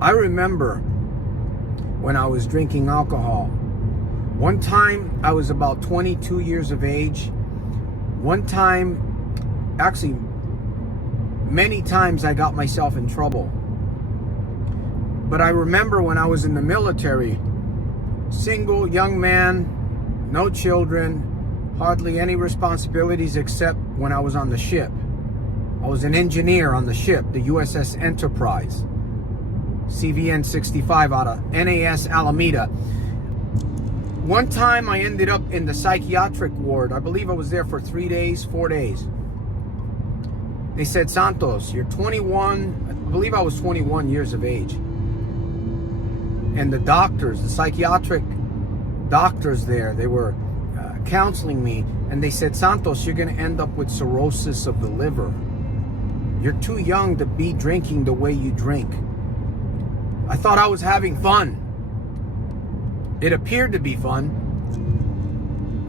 I remember when I was drinking alcohol. One time I was about 22 years of age. One time, actually many times, I got myself in trouble. But I remember when I was in the military, single, young man, no children, hardly any responsibilities except when I was on the ship. I was an engineer on the ship, the USS Enterprise, CVN 65 out of NAS Alameda. One time I ended up in the psychiatric ward. I believe I was there for 3 days, 4 days. They said, Santos, you're 21, I believe I was 21 years of age. And the doctors, the psychiatric doctors there, they were counseling me, and they said, Santos, you're going to end up with cirrhosis of the liver. You're too young to be drinking the way you drink. I thought I was having fun. It appeared to be fun.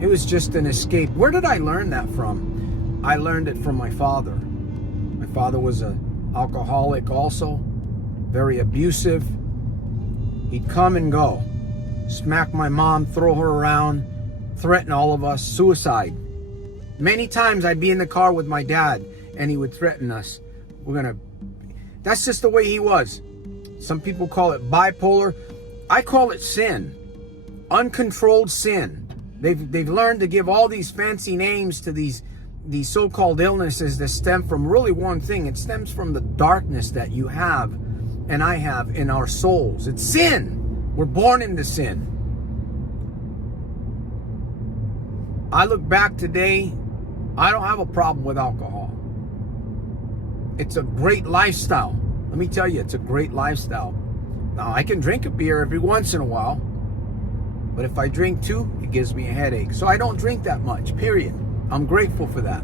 It was just an escape. Where did I learn that from? I learned it from my father. My father was an alcoholic also, very abusive. He'd come and go, smack my mom, throw her around, threaten all of us, suicide. Many times I'd be in the car with my dad and he would threaten us. That's just the way he was. Some people call it bipolar. I call it sin. Uncontrolled sin. They've learned to give all these fancy names to these so-called illnesses that stem from really one thing. It stems from the darkness that you have and I have in our souls. It's sin. We're born into sin. I look back today, I don't have a problem with alcohol. It's a great lifestyle. Let me tell you, it's a great lifestyle. Now, I can drink a beer every once in a while, but if I drink two, it gives me a headache. So I don't drink that much, period. I'm grateful for that.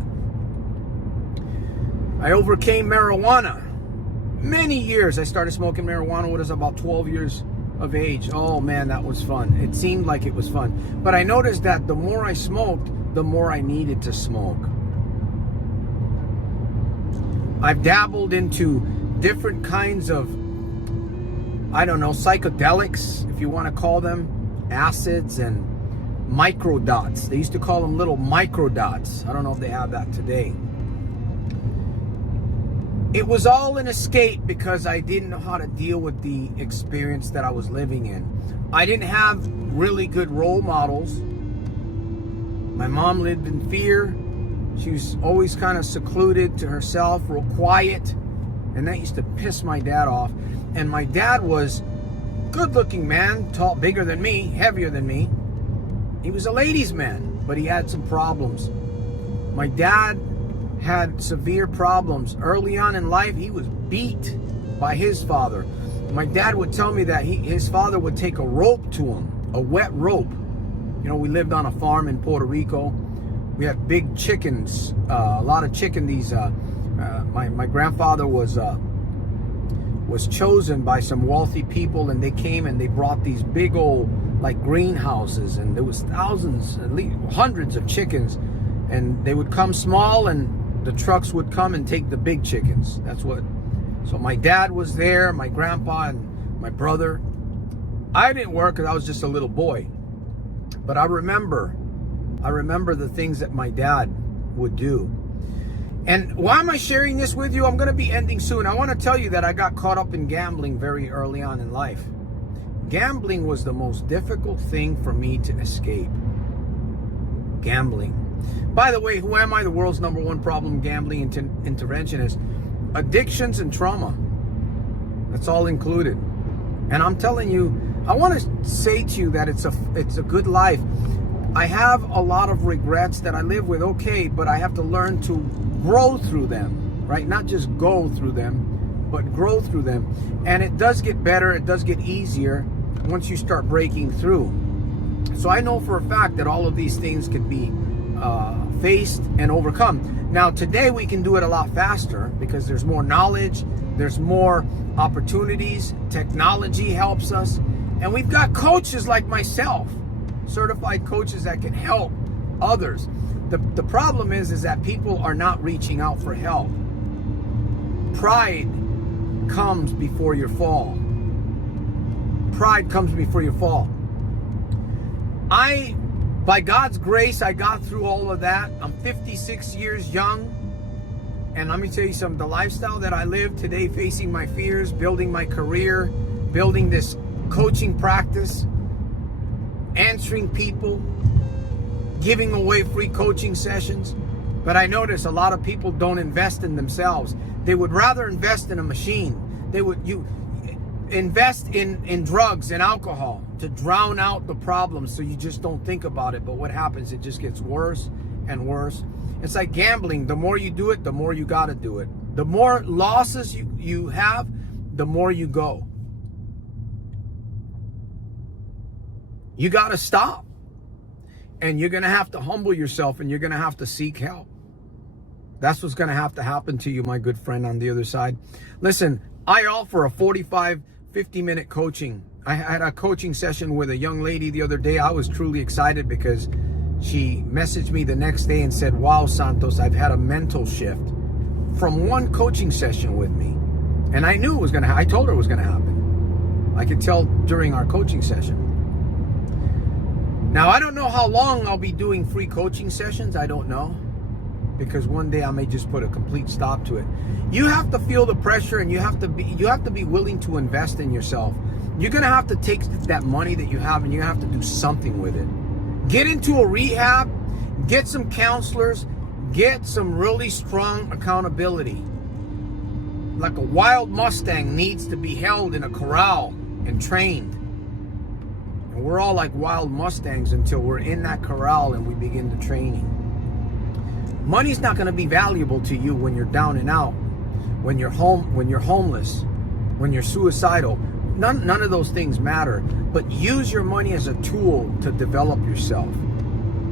I overcame marijuana. Many years. I started smoking marijuana when I was about 12 years of age. Oh man, that was fun. It seemed like it was fun. But I noticed that the more I smoked, the more I needed to smoke. I've dabbled into different kinds of, I don't know, psychedelics, if you want to call them, acids and microdots. They used to call them little microdots. I don't know if they have that today. It was all an escape because I didn't know how to deal with the experience that I was living in. I didn't have really good role models. My mom lived in fear. She was always kind of secluded to herself, real quiet. And that used to piss my dad off. And my dad was a good-looking man, tall, bigger than me, heavier than me. He was a ladies' man, but he had some problems. My dad had severe problems. Early on in life, he was beat by his father. My dad would tell me that his father would take a rope to him, a wet rope. You know, we lived on a farm in Puerto Rico. We had big chickens, a lot of chicken. My grandfather was chosen by some wealthy people, and they came and they brought these big old like greenhouses, and there was thousands, at least hundreds of chickens, and they would come small and the trucks would come and take the big chickens. So my dad was there, my grandpa and my brother. I didn't work because I was just a little boy, but I remember the things that my dad would do. And why am I sharing this with you? I'm going to be ending soon. I want to tell you that I got caught up in gambling very early on in life. Gambling was the most difficult thing for me to escape. Gambling. By the way, who am I? The world's #1 problem gambling interventionist. Addictions and trauma. That's all included. And I'm telling you, I want to say to you that it's a good life. I have a lot of regrets that I live with, okay, but I have to learn to grow through them, right? Not just go through them, but grow through them. And it does get better, it does get easier once you start breaking through. So I know for a fact that all of these things can be faced and overcome. Now today we can do it a lot faster because there's more knowledge, there's more opportunities, technology helps us, and we've got coaches like myself, certified coaches that can help others. The problem is that people are not reaching out for help. Pride comes before your fall. pride comes before your fall. By God's grace, I got through all of that. I'm 56 years young. And let me tell you something, the lifestyle that I live today, facing my fears, building my career, building this coaching practice, answering people, giving away free coaching sessions. But I notice a lot of people don't invest in themselves. They would rather invest in a machine. You invest in drugs and alcohol to drown out the problems so you just don't think about it. But what happens, it just gets worse and worse. It's like gambling. The more you do it, the more you got to do it. The more losses you have, the more you go. You got to stop. And you're going to have to humble yourself, and you're going to have to seek help. That's what's going to have to happen to you, my good friend on the other side. Listen, I offer a 45, 50-minute coaching. I had a coaching session with a young lady the other day. I was truly excited because she messaged me the next day and said, wow, Santos, I've had a mental shift from one coaching session with me. And I knew it was going to I told her it was going to happen. I could tell during our coaching session. Now, I don't know how long I'll be doing free coaching sessions. I don't know. Because one day I may just put a complete stop to it. You have to feel the pressure, and you have to be willing to invest in yourself. You're going to have to take that money that you have, and you're going to have to do something with it. Get into a rehab, get some counselors, get some really strong accountability. Like a wild Mustang needs to be held in a corral and trained. And we're all like wild Mustangs until we're in that corral and we begin the training. Money's not going to be valuable to you when you're down and out, when you're homeless, when you're suicidal. None of those things matter. But use your money as a tool to develop yourself.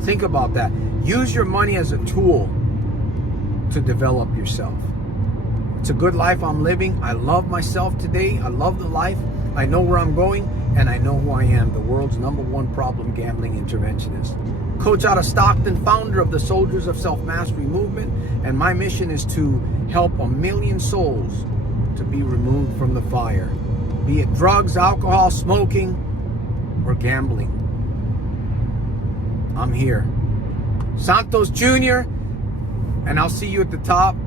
Think about that. Use your money as a tool to develop yourself. It's a good life I'm living. I love myself today. I love the life. I know where I'm going, and I know who I am, the world's #1 problem gambling interventionist. Coach out of Stockton, founder of the Soldiers of Self-Mastery movement, and my mission is to help 1 million souls to be removed from the fire, be it drugs, alcohol, smoking, or gambling. I'm here. Santos Jr., and I'll see you at the top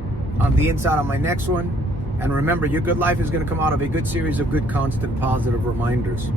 on the inside on my next one. And remember, your good life is going to come out of a good series of good, constant, positive reminders.